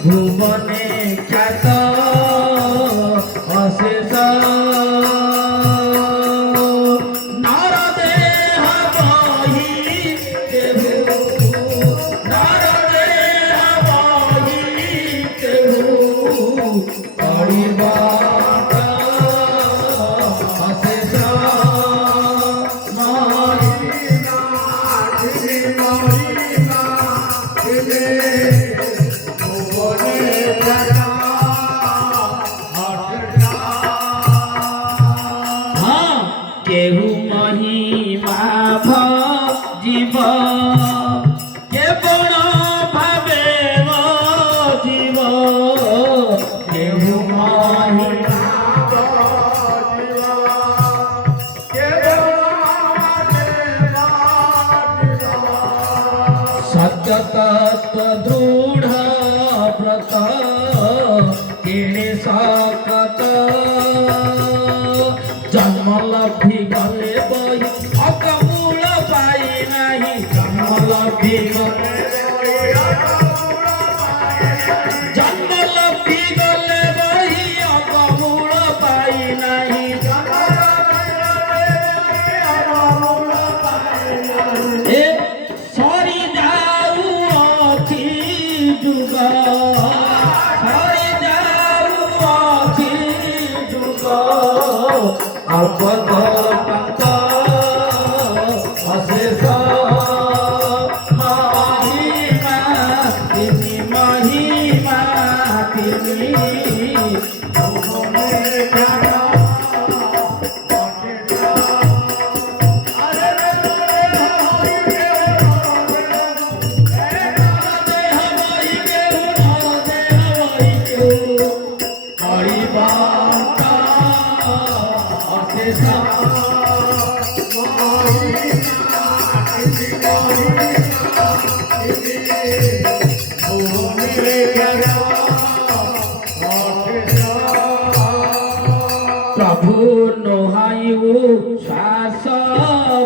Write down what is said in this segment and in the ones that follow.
ভুবনে খ্যাত অশেষ নারদেহ বহি কেহু নারদেহ বহি কেহু পড়িবা অশেষ কেহু মহিমা জীব কেবল ভাবে জীব কেহু মহিমা সত্য তত্ত্ব দৃঢ় ব্রত কিণে সকত জন্ম লব্ধি গলে বই অকমূল পাই নাই জন্ম লব্ধি গলে জন্ম লব্ধি গলে বই অকমূল পাই নাই এ সরি যাও অখি যুগ সরি যাও অখি যুগ অল্প পাত অশেষ মহিমা তিনি মহিমা তিনি প্রভু নোহায়ু শ্বাস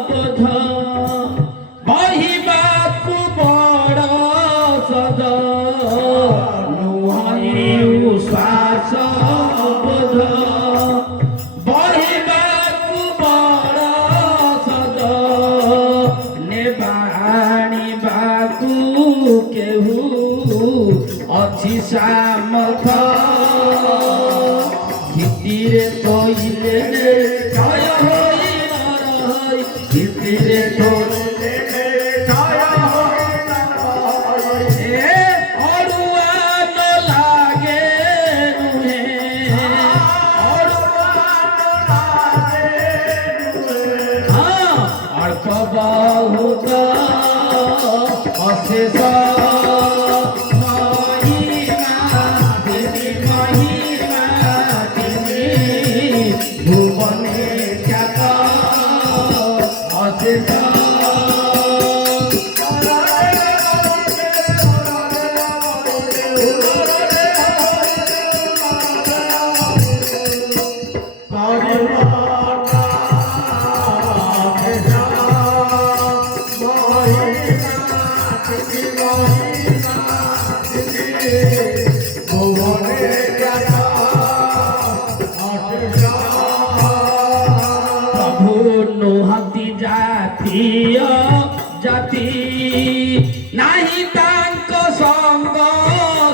বোধ বহিବାକୁ বড় সদ নোহায়ু শ্বাସ বোধ বহিବାକୁ ବଡ଼ ସଦ ନେବାଣିବାକୁ କେହୁ ଅଛି ସାମର୍ଥ ଭିତିରେ ତୋଇଲେ ଜୟ ହୋଇ ନର ହୋଇ ଭିତିରେ ତୋଇଲେ ଜୟ ହୋଇ ନର ହୋଇ ଅଡ଼ୁଆ ନ ଲାଗେ ନୁହେଁ ଅଡ଼ୁଆ ନ ଲାଗେ ନୁହେଁ ଅଳ୍ପ ବହୁତ ଅଶେଷ ভুবনে খ্যাত অশেষ নোহাতি জাতীয় জাতি নাহি তাঙ্ক সঙ্গ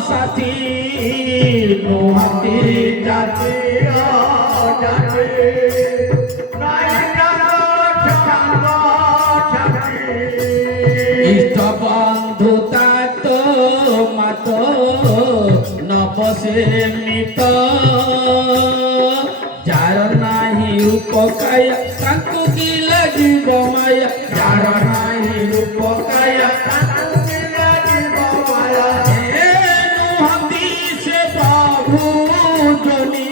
সাথী নোহাতি জাতীয় জাতি নাহি তাঙ্ক সঙ্গ সাথী ইষ্ট বন্ধু তাত মাত নবসে মিত যার নাহি রূপকায়া তাଙ୍କୁ কি লাগিব মায়া যার নাহি রূপকায়া তাଙ୍କୁ কি লাগিব মায়া হে নোহাতি সে প্রভু জনি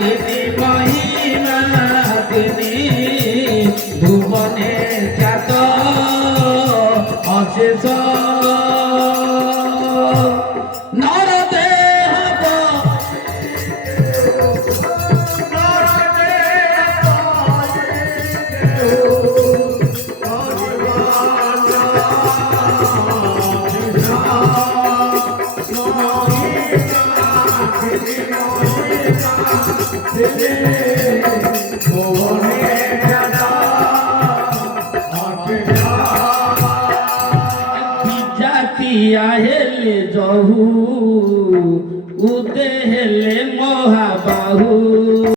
তিনি মহিমা তিনি ভুবনে খ্যাত অশেষ নরদেহ বিজাতি আহেলে জহু